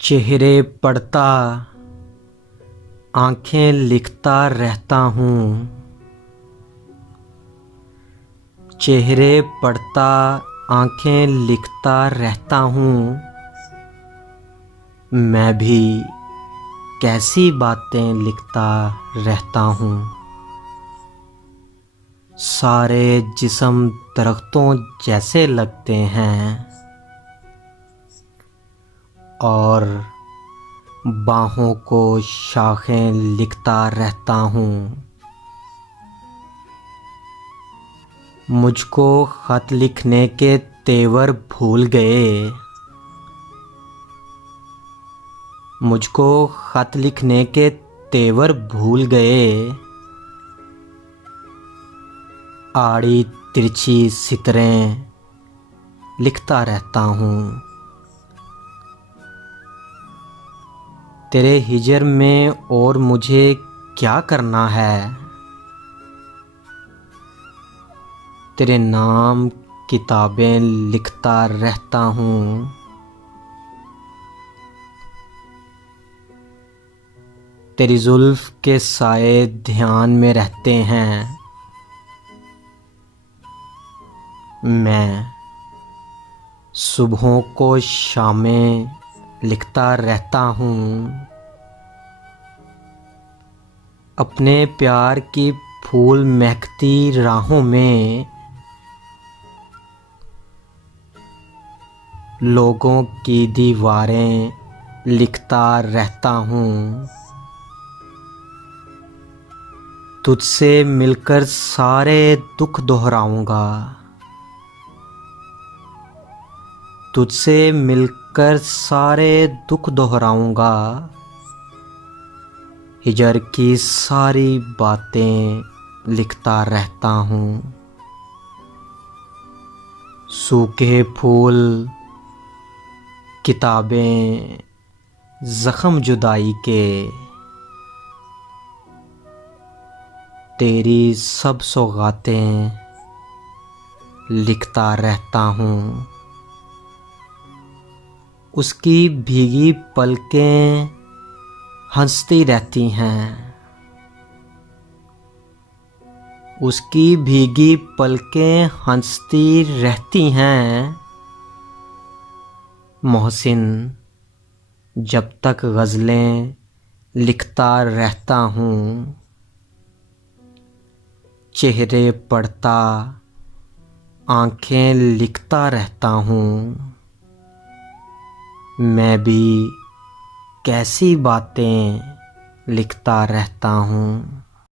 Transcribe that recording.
चेहरे पढ़ता आंखें लिखता रहता हूँ। चेहरे पढ़ता आंखें लिखता रहता हूँ। मैं भी कैसी बातें लिखता रहता हूँ। सारे जिस्म दरख्तों जैसे लगते हैं और बाहों को शाखें लिखता रहता हूँ। मुझको ख़त लिखने के तेवर भूल गए। मुझको ख़त लिखने के तेवर भूल गए। आड़ी तिरछी सितरें लिखता रहता हूँ। तेरे हिजर में और मुझे क्या करना है। तेरे नाम किताबें लिखता रहता हूँ। तेरी जुल्फ़ के साए ध्यान में रहते हैं। मैं सुबहों को शामें लिखता रहता हूँ। अपने प्यार की फूल महकती राहों में लोगों की दीवारें लिखता रहता हूँ। तुझसे मिलकर सारे दुख दोहराऊंगा। तुझसे मिलकर सारे दुख दोहराऊंगा। हिजर की सारी बातें लिखता रहता हूँ। सूखे फूल, किताबें, ज़ख्म जुदाई के, तेरी सब सौगातें लिखता रहता हूँ। उसकी भीगी पलकें हंसती रहती हैं। उसकी भीगी पलकें हंसती रहती हैं। मोहसिन, जब तक ग़ज़लें लिखता रहता हूँ। चेहरे पढ़ता आंखें लिखता रहता हूँ। मैं भी कैसी बातें लिखता रहता हूँ।